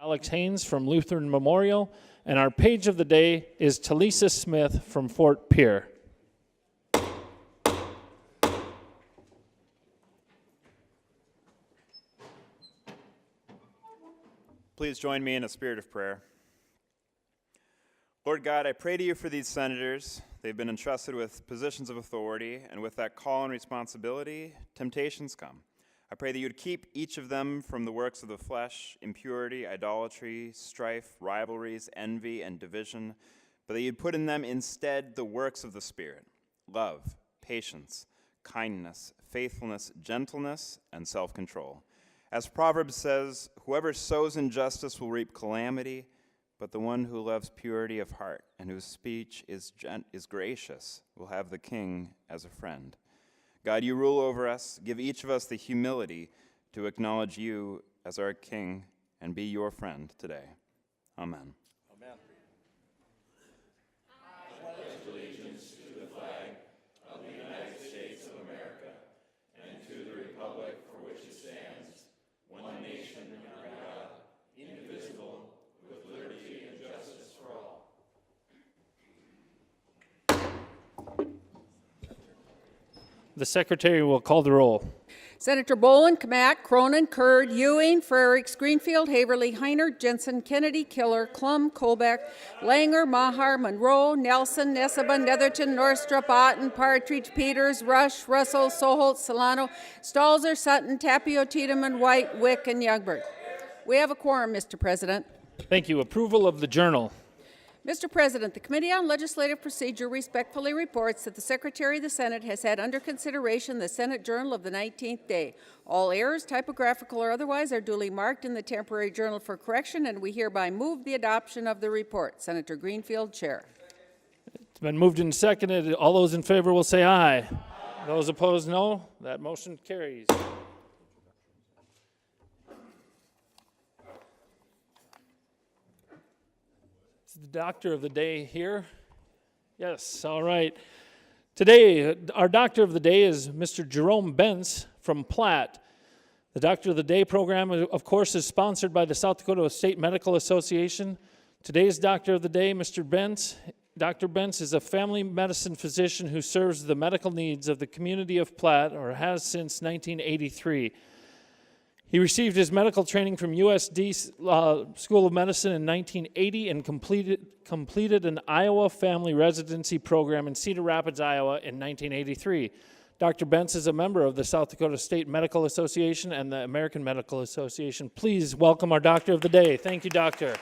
Alex Haynes from Lutheran Memorial, and our page of the day is Talisa Smith from Fort Pierre. Please join me in a spirit of prayer. Lord God, I pray to you for these senators. They've been entrusted with positions of authority, and with that call and responsibility, temptations come. I pray that you'd keep each of them from the works of the flesh, impurity, idolatry, strife, rivalries, envy, and division, but that you'd put in them instead the works of the Spirit, love, patience, kindness, faithfulness, gentleness, and self-control. As Proverbs says, whoever sows injustice will reap calamity, but the one who loves purity of heart and whose speech is gracious will have the king as a friend. God, you rule over us. Give each of us the humility to acknowledge you as our King and be your friend today. Amen. Amen. I pledge allegiance to the flag of the United States of America and to the republic for which it stands, one nation under God, indivisible, with liberty and justice for all. The Secretary will call the roll. Senator Boland, Kamak, Cronin, Kurd, Ewing, Frerichs, Greenfield, Haverly, Heiner, Jensen, Kennedy, Killer, Klum, Colbeck, Langer, Mahar, Monroe, Nelson, Neseba, Netherton, Norstrup, Otten, Partridge, Peters, Rush, Russell, Soholt, Solano, Stalzer, Sutton, Tapio, Tiedemann, White, Wick, and Youngberg. We have a quorum, Mr. President. Thank you. Approval of the journal. Mr. President, the Committee on Legislative Procedure respectfully reports that the Secretary of the Senate has had under consideration the Senate Journal of the 19th day. All errors, typographical or otherwise, are duly marked in the temporary journal for correction, and we hereby move the adoption of the report. Senator Greenfield, Chair. It's been moved and seconded. All those in favor will say aye. Aye. Those opposed, no. That motion carries. The doctor of the day here? Yes, all right. Today, our doctor of the day is Mr. Jerome Bentz from Platt. The Doctor of the Day program, of course, is sponsored by the South Dakota State Medical Association. Today's doctor of the day, Mr. Bentz. Dr. Bentz is a family medicine physician who serves the medical needs of the community of Platt, or has since 1983. He received his medical training from USD School of Medicine in 1980 and completed an Iowa family residency program in Cedar Rapids, Iowa in 1983. Dr. Bentz is a member of the South Dakota State Medical Association and the American Medical Association. Please welcome our Doctor of the Day. Thank you, Doctor.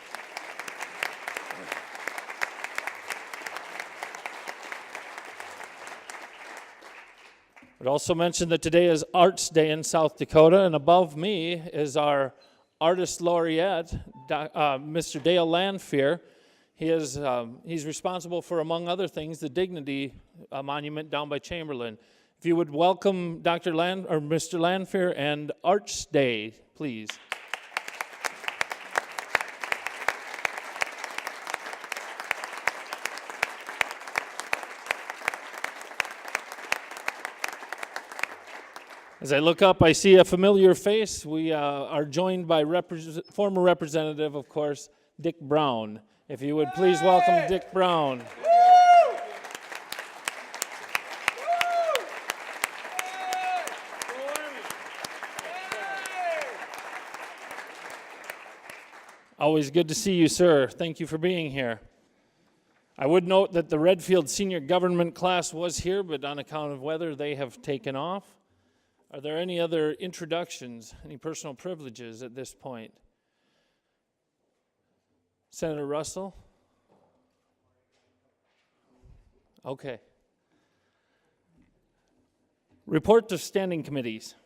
I'd also mention that today is Arts Day in South Dakota, and above me is our Artist Laureate, Mr. Dale Lanfear. He's responsible for, among other things, the Dignity Monument down by Chamberlain. If you would welcome Mr. Lanfear and Arts Day, please. As I look up, I see a familiar face. We are joined by former representative, of course, Dick Brown. If you would please welcome Dick Brown. Always good to see you, sir. Thank you for being here. I would note that the Redfield Senior Government class was here, but on account of weather, they have taken off. Are there any other introductions, any personal privileges at this point? Senator Russell? Okay. Report to standing committees.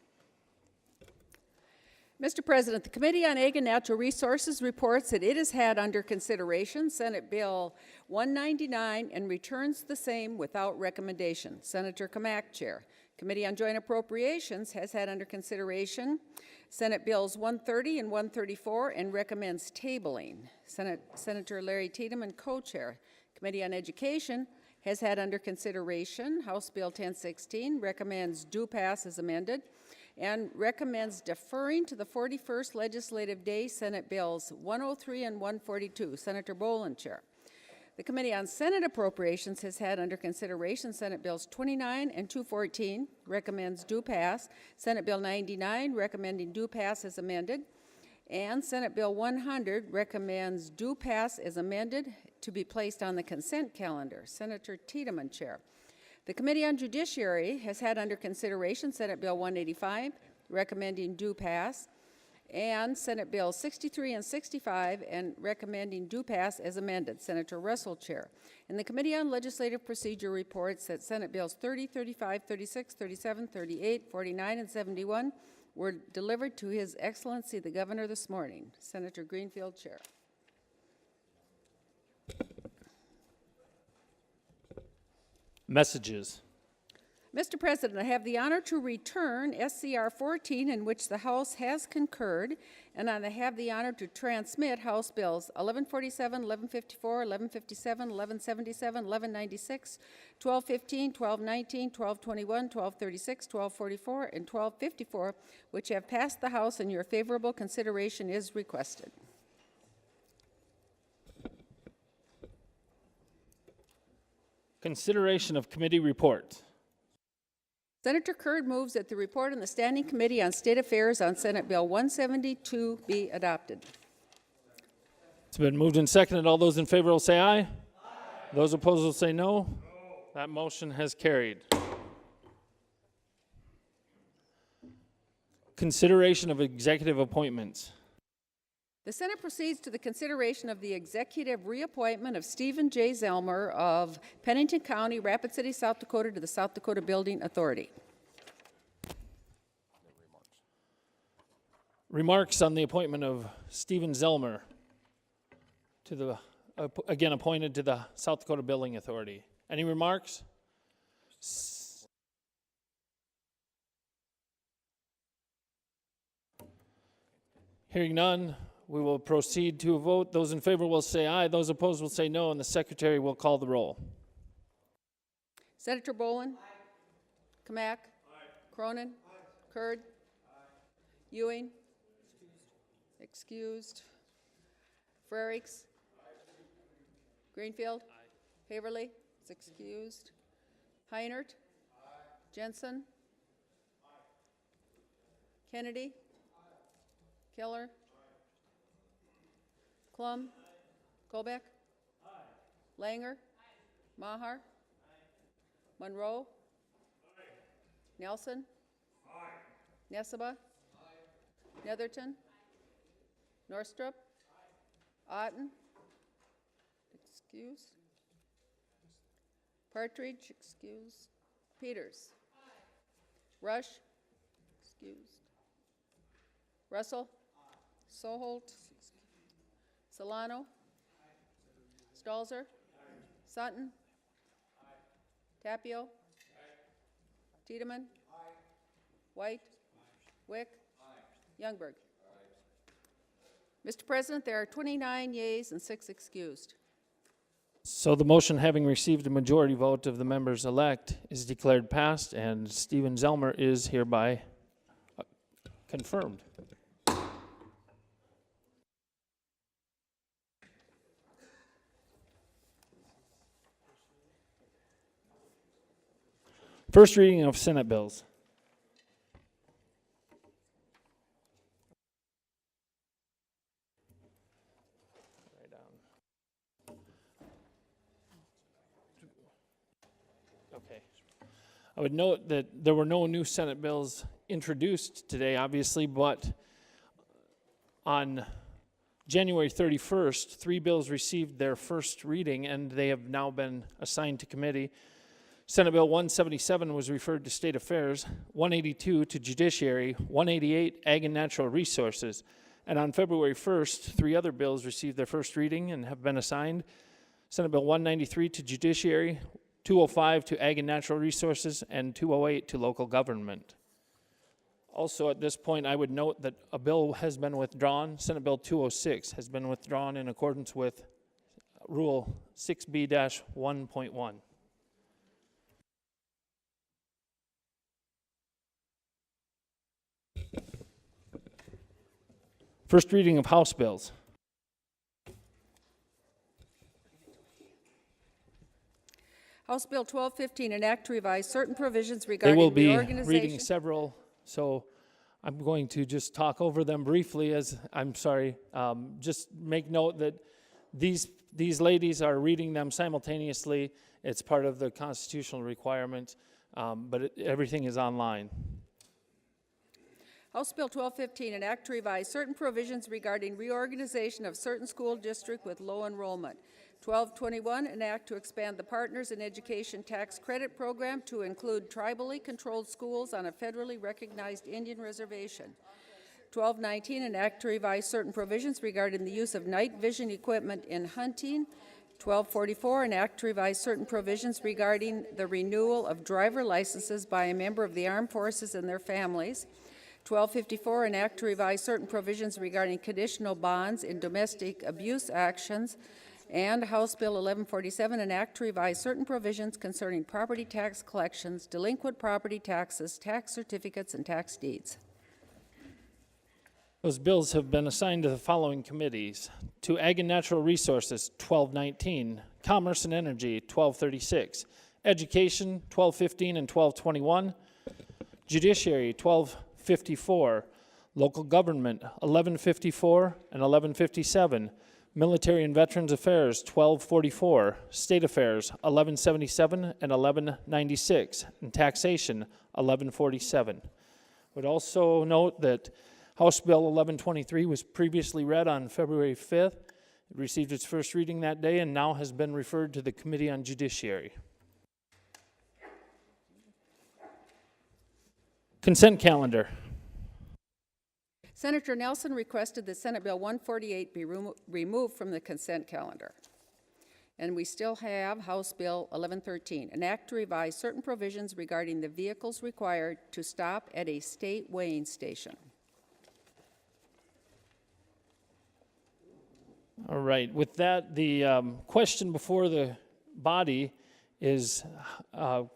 Mr. President, the Committee on Ag and Natural Resources reports that it has had under consideration Senate Bill 199 and returns the same without recommendation. Senator Kamak, Chair. Committee on Joint Appropriations has had under consideration Senate Bills 130 and 134 and recommends tabling. Senator Larry Tiedemann, Co-Chair. Committee on Education has had under consideration House Bill 1016, recommends do pass as amended, and recommends deferring to the 41st Legislative Day Senate Bills 103 and 142. Senator Boland, Chair. The Committee on Senate Appropriations has had under consideration Senate Bills 29 and 214, recommends do pass. Senate Bill 99, recommending do pass as amended. And Senate Bill 100 recommends do pass as amended to be placed on the consent calendar. Senator Tiedemann, Chair. The Committee on Judiciary has had under consideration Senate Bill 185, recommending do pass, and Senate Bill 63 and 65, and recommending do pass as amended. Senator Russell, Chair. And the Committee on Legislative Procedure reports that Senate Bills 30, 35, 36, 37, 38, 49, and 71 were delivered to His Excellency the Governor this morning. Senator Greenfield, Chair. Messages. Mr. President, I have the honor to return SCR 14, in which the House has concurred, and I have the honor to transmit House Bills 1147, 1154, 1157, 1177, 1196, 1215, 1219, 1221, 1236, 1244, and 1254, which have passed the House, and your favorable consideration is requested. Consideration of committee reports. Senator Curd moves that the report on the Standing Committee on State Affairs on Senate Bill 172 be adopted. It's been moved and seconded. All those in favor will say aye. Aye. Those opposed will say no. No. That motion has carried. Consideration of executive appointments. The Senate proceeds to the consideration of the executive reappointment of Stephen J. Zelmer of Pennington County, Rapid City, South Dakota, to the South Dakota Building Authority. Remarks on the appointment of Stephen Zelmer to the, again appointed to the South Dakota Building Authority. Any remarks? Hearing none, we will proceed to a vote. Those in favor will say aye. Those opposed will say no, and the Secretary will call the roll. Senator Boland? Aye. Kamak? Aye. Cronin? Aye. Curd? Aye. Ewing? Excused. Frerichs? Aye. Greenfield? Aye. Haverly? Is excused. Heinert? Aye. Jensen? Aye. Kennedy? Aye. Killer? Klum? Kolbeck? Langer? Maher? Monroe? Nelson? Nesseba? Netherton? Norstrup? Otten? Excused. Partridge, excused. Peters? Rush? Excused. Russell? Soholt? Solano? Stalzer? Sutton? Tapio? Tiedemann? White? Wick? Youngberg? Mr. President, there are 29 yeas and 6 excused. So the motion, having received a majority vote of the members elect, is declared passed, and Stephen Zelmer is hereby confirmed. First reading of Senate bills. Okay. I would note that there were no new Senate bills introduced today, obviously, but on January 31st, 3 bills received their first reading, and they have now been assigned to committee. Senate Bill 177 was referred to State Affairs, 182 to Judiciary, 188 Ag and Natural Resources. And on February 1st, 3 other bills received their first reading and have been assigned. Senate Bill 193 to Judiciary, 205 to Ag and Natural Resources, and 208 to Local Government. Also at this point, I would note that a bill has been withdrawn. Senate Bill 206 has been withdrawn in accordance with Rule 6B-1.1. First reading of House bills. House Bill 1215, an act to revise certain provisions They regarding will be reorganization. reading several, so I'm going to just talk over them briefly as, I'm sorry, just make note that these ladies are reading them simultaneously. It's part of the constitutional requirement, but everything is online. House Bill 1215, an act to revise certain provisions regarding reorganization of certain school district with low enrollment. 1221, an act to expand the Partners in Education Tax Credit Program to include tribally controlled schools on a federally recognized Indian reservation. 1219, an act to revise certain provisions regarding the use of night vision equipment in hunting. 1244, an act to revise certain provisions regarding the renewal of driver licenses by a member of the armed forces and their families. 1254, an act to revise certain provisions regarding conditional bonds in domestic abuse actions. And House Bill 1147, an act to revise certain provisions concerning property tax collections, delinquent property taxes, tax certificates, and tax deeds. Those bills have been assigned to the following committees. To Ag and Natural Resources, 1219. Commerce and Energy, 1236. Education, 1215 and 1221. Judiciary, 1254. Local Government, 1154 and 1157. Military and Veterans Affairs, 1244. State Affairs, 1177 and 1196. And Taxation, 1147. Would also note that House Bill 1123 was previously read on February 5th. It received its first reading that day and now has been referred to the Committee on Judiciary. Consent calendar. Senator Nelson requested that Senate Bill 148 be removed from the consent calendar. And we still have House Bill 1113, an act to revise certain provisions regarding the vehicles required to stop at a state weighing station. All right, with that, the question before the body is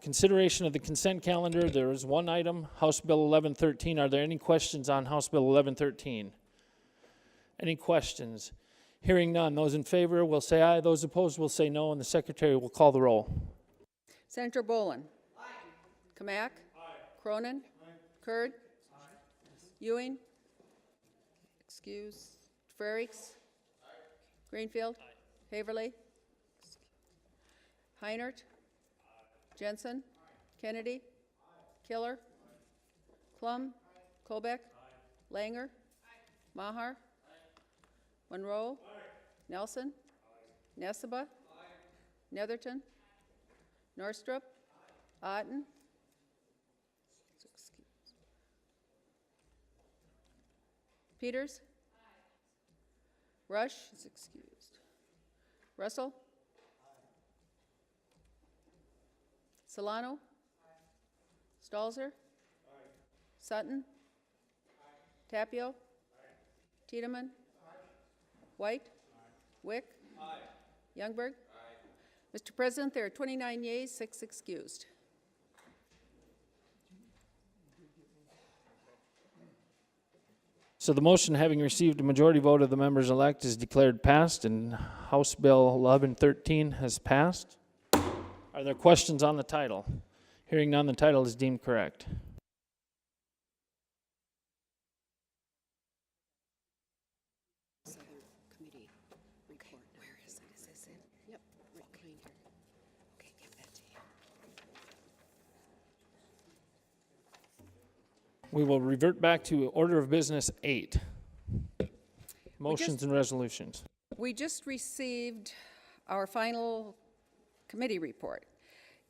consideration of the consent calendar. There is one item, House Bill 1113. Are there any questions on House Bill 1113? Any questions? Hearing none. Those in favor will say aye. Those opposed will say no, and the Secretary will call the roll. Senator Boland. Aye. Kamak. Aye. Cronin. Aye. Kurd. Aye. Ewing. Excuse. Frerichs. Aye. Greenfield. Aye. Haverly. Heinert. Aye. Jensen. Aye. Kennedy. Aye. Killer. Aye. Clum. Colbeck. Langer. Maher. Monroe. Nelson. Nesseba. Netherton. Norstrup. Otten. Peters. Rush is excused. Russell. Solano. Stalzer. Sutton. Tapio. Tiedemann. White. Wick. Youngberg. Mr. President, there are 29 yeas, 6 excused. So the motion, having received a majority vote of the members-elect, is declared passed, and House Bill 1113 has passed. Are there questions on the title? Hearing none, the title is deemed correct. Committee report. Where is it? Is this it? Yep, right behind here. Okay, give that to you. We will revert back to order of business 8. Motions and resolutions. We just received our final committee report.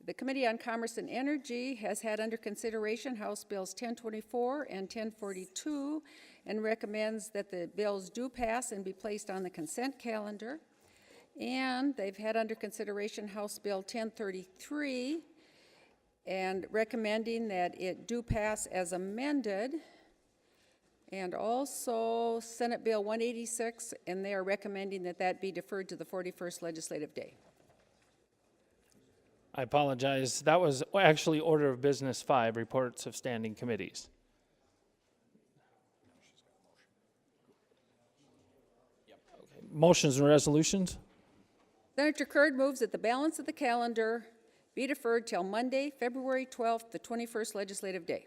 The Committee on Commerce and Energy has had under consideration House Bills 1024 and 1042 and recommends that the bills do pass and be placed on the consent calendar. And they've had under consideration House Bill 1033 and recommending that it do pass as amended. And also Senate Bill 186, and they are recommending that that be deferred to the 41st legislative day. I apologize. That was actually order of business 5, reports of standing committees. Okay. Motions and resolutions. Senator Curd moves that the balance of the calendar be deferred till Monday, February 12th, the 21st legislative day.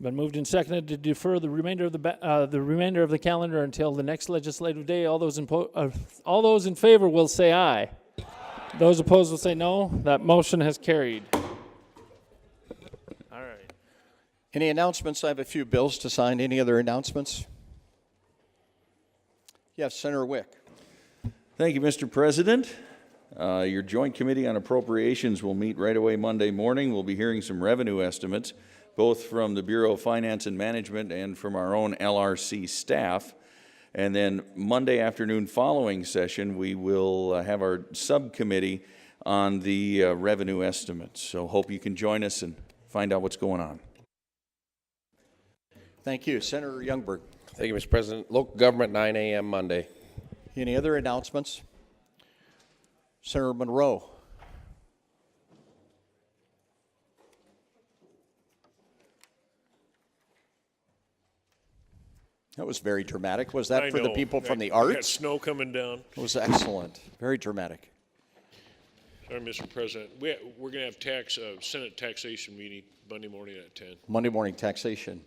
Been moved and seconded to defer the remainder of the calendar until the next legislative day. All those in favor will say aye. Those opposed will say no. That motion has carried. All right. Any announcements? I have a few bills to sign. Any other announcements? Yes, Senator Wick. Thank you, Mr. President. Your Joint Committee on Appropriations will meet right away Monday morning. We'll be hearing some revenue estimates, both from the Bureau of Finance and Management and from our own LRC staff. And then Monday afternoon following session, we will have our subcommittee on the revenue estimates. So hope you can join us and find out what's going on. Thank you. Senator Youngberg. Thank you, Mr. President. Local government, 9 a.m. Monday. Any other announcements? Senator Monroe. That was very dramatic. Was that for the people from the We got arts? snow coming down. It was excellent. Very dramatic. Sorry, Mr. President. We're going to have Senate taxation meeting Monday morning at 10. Monday morning taxation.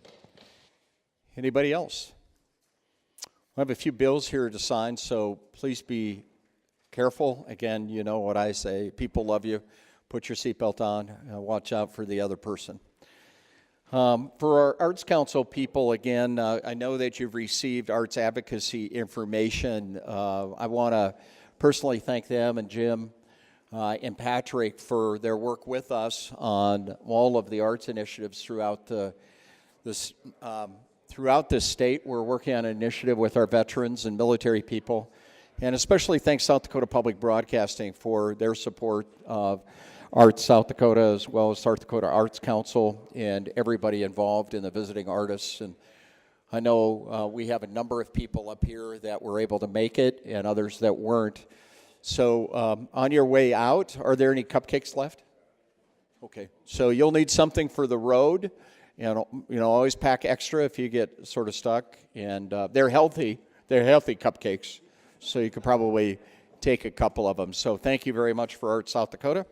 Anybody else? I have a few bills here to sign, so please be careful. Again, you know what I say. People love you. Put your seatbelt on. Watch out for the other person. For our Arts Council people, again, I know that you've received arts advocacy information. I want to personally thank them and Jim and Patrick for their work with us on all of the arts initiatives throughout this state. We're working on an initiative with our veterans and military people, and especially thanks South Dakota Public Broadcasting for their support of Arts South Dakota, as well as South Dakota Arts Council and everybody involved in the visiting artists. And I know we have a number of people up here that were able to make it and others that weren't. So on your way out, are there any cupcakes left? Okay, so you'll need something for the road, and always pack extra if you get sort of stuck. And they're healthy cupcakes, so you could probably take a couple of them. So thank you very much for Arts South Dakota.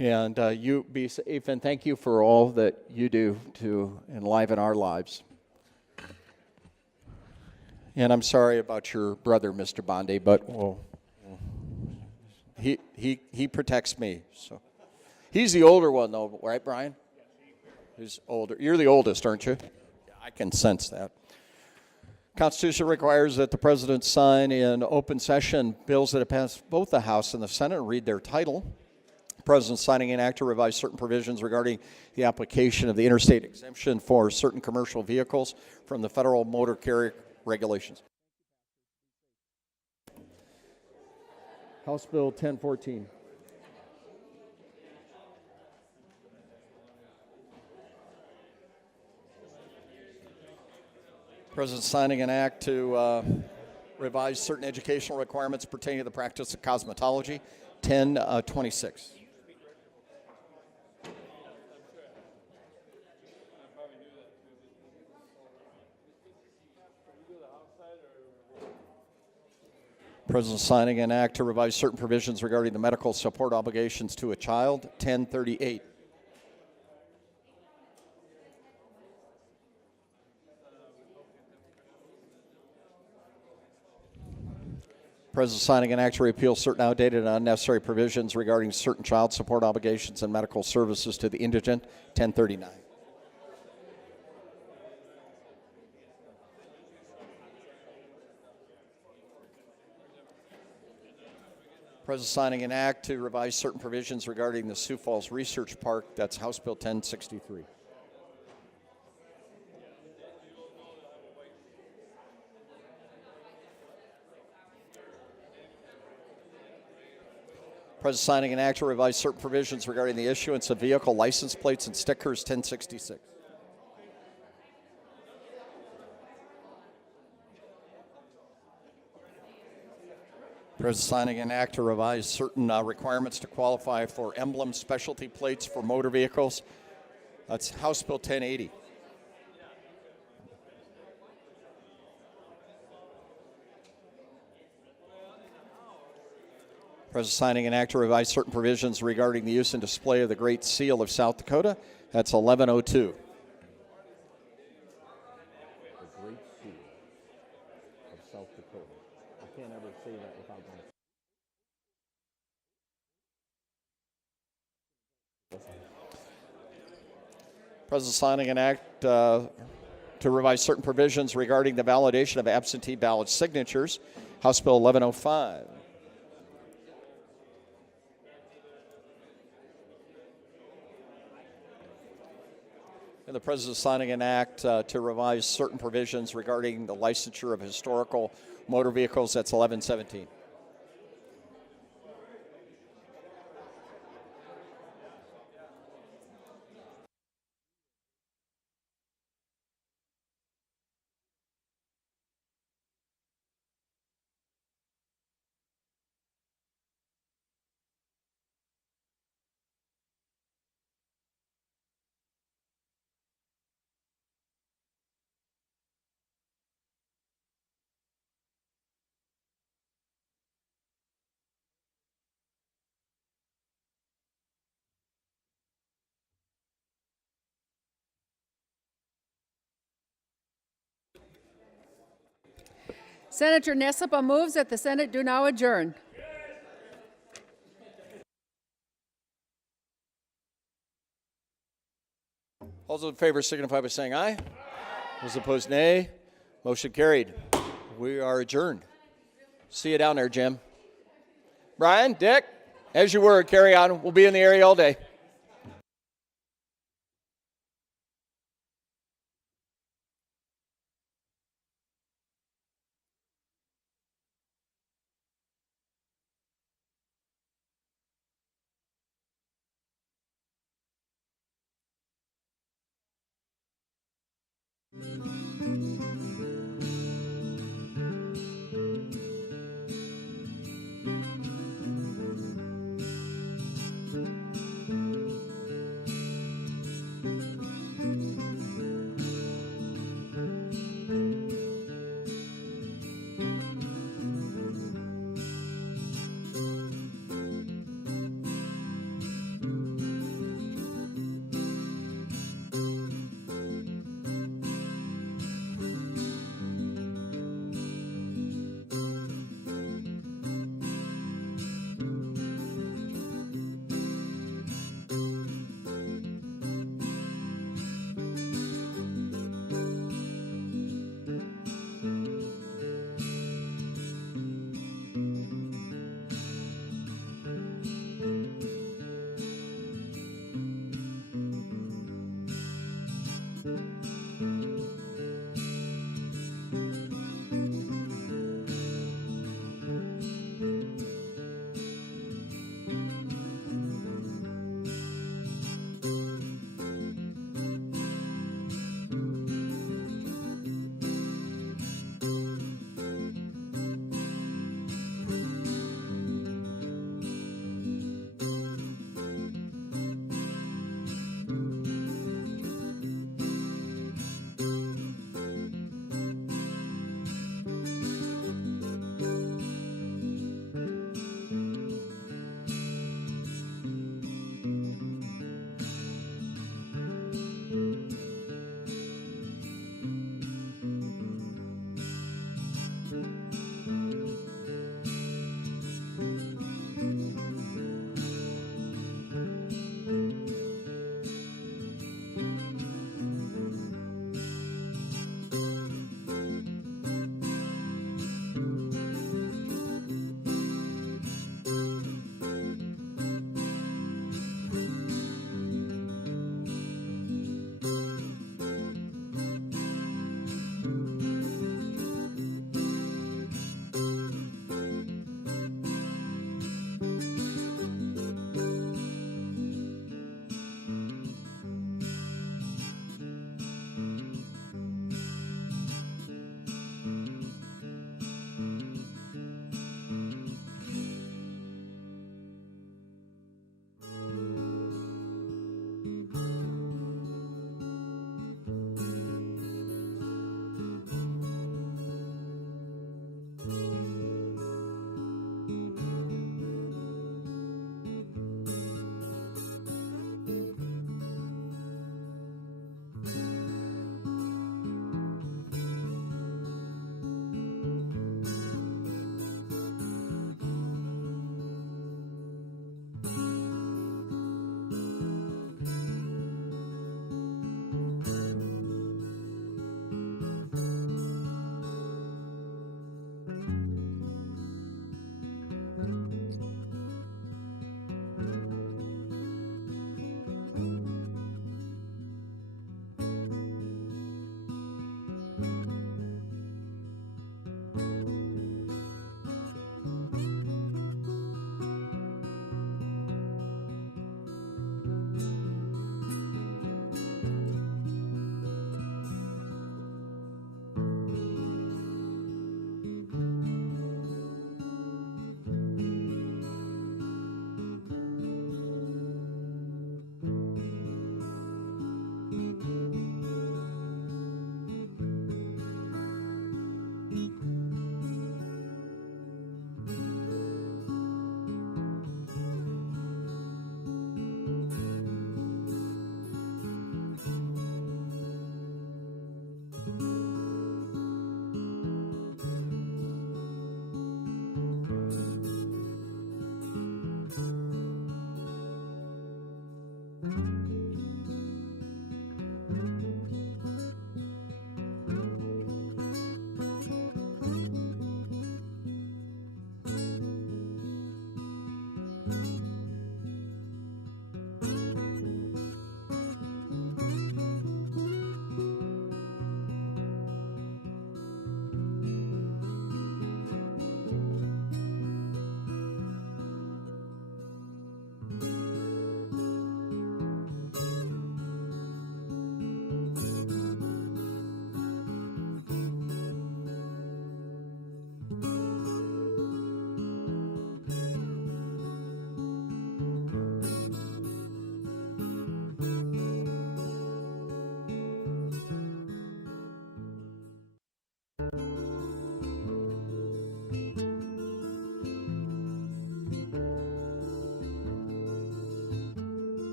And you be safe, and thank you for all that you do to enliven our lives. And I'm sorry about your brother, Mr. Bondi, but he protects me. So he's the older one, though, right, Brian? Who's older? You're the oldest, aren't you? Yeah, I can sense that. Constitution requires that the president sign in open session bills that have passed both the House and the Senate and read their title. The president signing an act to revise certain provisions regarding the application of the interstate exemption for certain commercial vehicles from the federal motor carrier regulations. House Bill 1014. President signing an act to revise certain educational requirements pertaining to the practice of cosmetology, 1026. President signing an act to revise certain provisions regarding the medical support obligations to a child, 1038. President signing an act to repeal certain outdated and unnecessary provisions regarding certain child support obligations and medical services to the indigent, 1039. President signing an act to revise certain provisions regarding the Sioux Falls Research Park, that's House Bill 1063. President signing an act to revise certain provisions regarding the issuance of vehicle license plates and stickers, 1066. President signing an act to revise certain requirements to qualify for emblem specialty plates for motor vehicles. That's House Bill 1080. President signing an act to revise certain provisions regarding the use and display of the Great Seal of South Dakota. That's 1102. The Great Seal of South Dakota. I can't ever say that without going. President signing an act to revise certain provisions regarding the validation of absentee ballot signatures. House Bill 1105. And the President signing an act to revise certain provisions regarding the licensure of historical motor vehicles. That's 1117. Senator Nessipa moves that the Senate do now adjourn. All those in favor signify by saying aye. Those opposed, nay. Motion carried. We are adjourned. See you down there, Jim. Brian, Dick, as you were, carry on. We'll be in the area all day.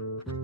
Thank you.